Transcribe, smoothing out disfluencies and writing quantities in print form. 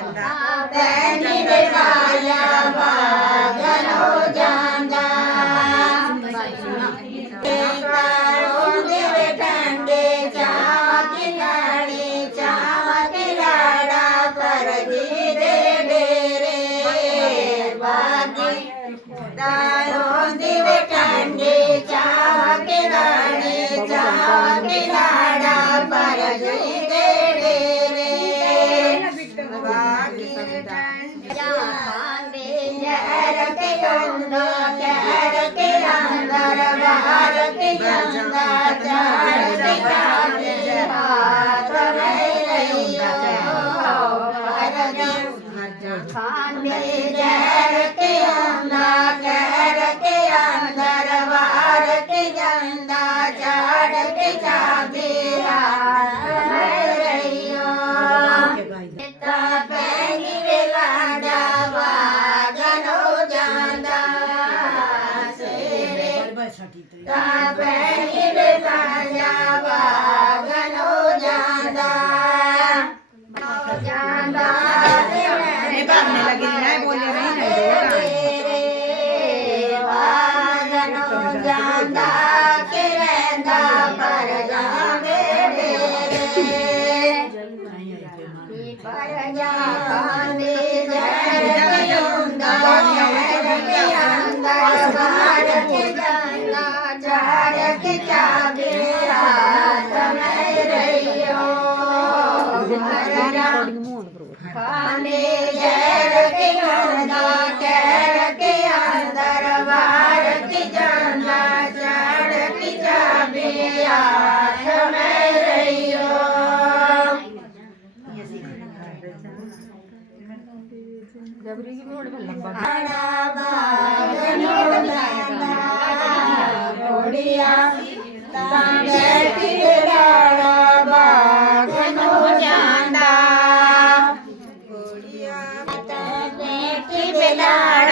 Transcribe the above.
ਪੈਣੀ ਦੇ ਪਾਇਆ ਬਾਗਨੋ ਜਾਂਦਾ ਕਾਲੋਂ ਦੇ ਠੰਡੇ ਚਾਹ ਕਿਨਾਰੇ ਚਾਹ ਕਿਲਾੜਾ ਪਰਜੀ ਦੇ ਡੇਰੇ ਬਾਗੀ ਕਾਲੋਂ ਦੇ ਠੰਡੇ ਚਾਹ ਕਿਨਾਰੇ ਚਾਹ ਕਿਲਾੜਾ ਪਰਜੀ ਦੇ ਡੇਰੇ ਬਾਗੀ ਜਹਰ ਕੇ ਗੰਗਾ ਕਹਿਰ ਕੇ ਅੰਦਰ ਬਾਹਰ ਕੇ ਜਾਂਦਾ ਚਾੜ ਕੇ ਕਾਲੇ ਹਾਥ ਮੇਂ ਖਾਂਦੇ ਜਹਰ ਕੇ ਅੰਦਾ ਕਹਿਰ ਕੇ ਅੰਦਰ ਬਾਹਰ ਕੇ ਜਾਂਦਾ ਚਾੜ ਕੇ ਚਾਬੇ ਹਾਥ ਮੇਂ ਰਹੀਓ ਤਾ ਪੈਣੀ ਵੇਲਾੜਾ ਬਾਗਨੋ ਜਾਂਦਾ ਤਾ ਪੈਣੀ ਵੇਲਾੜਾ ਬਾਗਨੋ ਜਾਂਦਾ ਜਾਂਦਾ ਇਹ ਕਰਨੇ लगी ना बोले रही ना ਬਾਗਨੋ ਜਾਂਦਾ ਕਿ ਰਹਿੰਦਾ ਪਰ ਜਾਂਦੇ ਡੇਰੇ ਪਰ ਜਾਂਦੇ ਜਹਰ ਕੇ ਹੁੰਦਾ ਜਹਰ ਕੇ ਅੰਦਰ ਬਾਹਰ ਕੇ ਜਾਂਦਾ ਚਾੜ ਕੇ ਚਾਬੇ ਹਾਥ ਮੇਂ ਰਹੀਓ ਖਾਂਦੇ ਜਹਰ ਕੇ ਹੁੰਦਾ ਕਹਿਰ ਕੇ ਅੰਦਰ ਬਾਹਰ ਕੇ ਜਾਂਦਾ ਚਾੜ ਕੇ ਚਾਬੇ ਹਾਥ ਮੇਂ ਰਹੀਓ ਬਾਗਨੋ ਜਾਂਦਾ ਕੋੜੀਆਂ ਤਾਂ ਬੈਠੀ ਵੇਲਾੜਾ ਬਾਗਨੋ ਜਾਂਦਾ ਕੋੜੀਆਂ ਤਾਂ ਬੈਠੀ ਵੇਲਾੜਾ